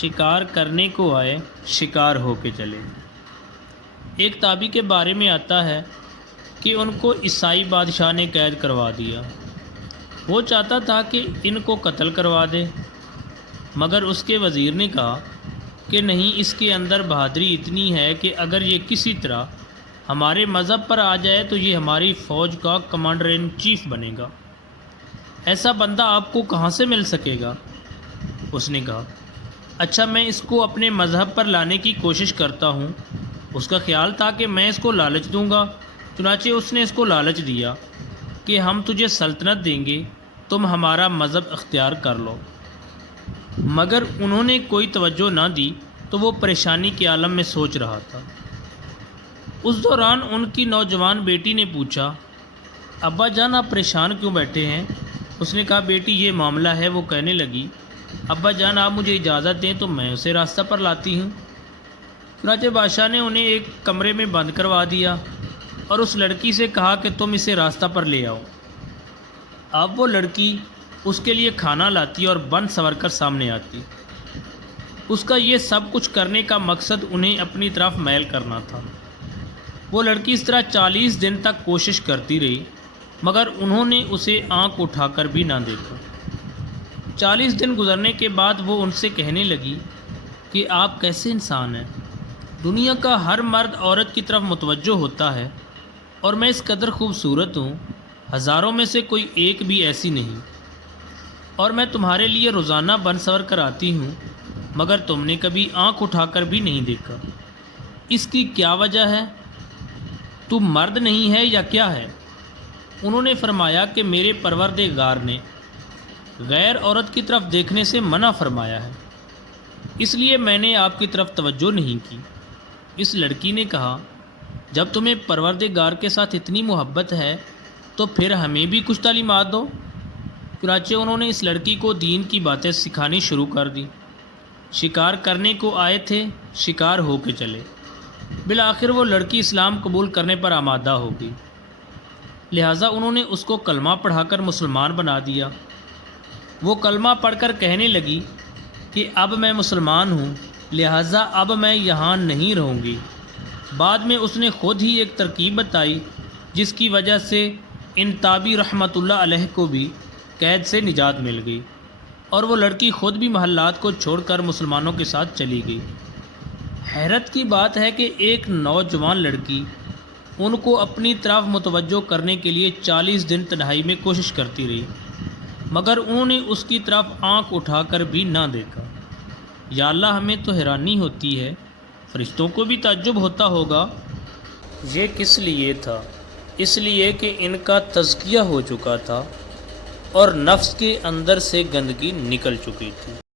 شکار کرنے کو آئے شکار ہو کے چلے۔ ایک تابعی کے بارے میں آتا ہے کہ ان کو عیسائی بادشاہ نے قید کروا دیا۔ وہ چاہتا تھا کہ ان کو قتل کروا دے، مگر اس کے وزیر نے کہا کہ نہیں، اس کے اندر بہادری اتنی ہے کہ اگر یہ کسی طرح ہمارے مذہب پر آ جائے تو یہ ہماری فوج کا کمانڈر ان چیف بنے گا۔ ایسا بندہ آپ کو کہاں سے مل سکے گا؟ اس نے کہا، اچھا میں اس کو اپنے مذہب پر لانے کی کوشش کرتا ہوں۔ اس کا خیال تھا کہ میں اس کو لالچ دوں گا، چنانچہ اس نے اس کو لالچ دیا کہ ہم تجھے سلطنت دیں گے، تم ہمارا مذہب اختیار کر لو۔ مگر انہوں نے کوئی توجہ نہ دی تو وہ پریشانی کے عالم میں سوچ رہا تھا۔ اس دوران ان کی نوجوان بیٹی نے پوچھا، ابا جان آپ پریشان کیوں بیٹھے ہیں؟ اس نے کہا، بیٹی یہ معاملہ ہے۔ وہ کہنے لگی، ابا جان آپ مجھے اجازت دیں تو میں اسے راستہ پر لاتی ہوں۔ چنانچہ بادشاہ نے انہیں ایک کمرے میں بند کروا دیا اور اس لڑکی سے کہا کہ تم اسے راستہ پر لے آؤ۔ اب وہ لڑکی اس کے لیے کھانا لاتی اور بند سنور کر سامنے آتی۔ اس کا یہ سب کچھ کرنے کا مقصد انہیں اپنی طرف میل کرنا تھا۔ وہ لڑکی اس طرح 40 دن تک کوشش کرتی رہی، مگر انہوں نے اسے آنکھ اٹھا کر بھی نہ دیکھا۔ 40 دن گزرنے کے بعد وہ ان سے کہنے لگی کہ آپ کیسے انسان ہیں؟ دنیا کا ہر مرد عورت کی طرف متوجہ ہوتا ہے اور میں اس قدر خوبصورت ہوں، ہزاروں میں سے کوئی ایک بھی ایسی نہیں، اور میں تمہارے لیے روزانہ بن سور کر آتی ہوں، مگر تم نے کبھی آنکھ اٹھا کر بھی نہیں دیکھا۔ اس کی کیا وجہ ہے؟ تم مرد نہیں ہے یا کیا ہے؟ انہوں نے فرمایا کہ میرے پروردگار نے غیر عورت کی طرف دیکھنے سے منع فرمایا ہے، اس لیے میں نے آپ کی طرف توجہ نہیں کی۔ اس لڑکی نے کہا، جب تمہیں پروردگار کے ساتھ اتنی محبت ہے تو پھر ہمیں بھی کچھ تعلیمات دو۔ چنانچہ انہوں نے اس لڑکی کو دین کی باتیں سکھانی شروع کر دی۔ شکار کرنے کو آئے تھے، شکار ہو کے چلے۔ بالآخر وہ لڑکی اسلام قبول کرنے پر آمادہ ہو گئی، لہٰذا انہوں نے اس کو کلمہ پڑھا کر مسلمان بنا دیا۔ وہ کلمہ پڑھ کر کہنے لگی کہ اب میں مسلمان ہوں، لہٰذا اب میں یہاں نہیں رہوں گی۔ بعد میں اس نے خود ہی ایک ترکیب بتائی جس کی وجہ سے ان تابعی رحمۃ اللہ علیہ کو بھی قید سے نجات مل گئی، اور وہ لڑکی خود بھی محلات کو چھوڑ کر مسلمانوں کے ساتھ چلی گئی۔ حیرت کی بات ہے کہ ایک نوجوان لڑکی ان کو اپنی طرف متوجہ کرنے کے لیے 40 دن تنہائی میں کوشش کرتی رہی، مگر انہوں نے اس کی طرف آنکھ اٹھا کر بھی نہ دیکھا۔ یا اللہ، ہمیں تو حیرانی ہوتی ہے، فرشتوں کو بھی تعجب ہوتا ہوگا۔ یہ کس لیے تھا؟ اس لیے کہ ان کا تزکیہ ہو چکا تھا اور نفس کے اندر سے گندگی نکل چکی تھی۔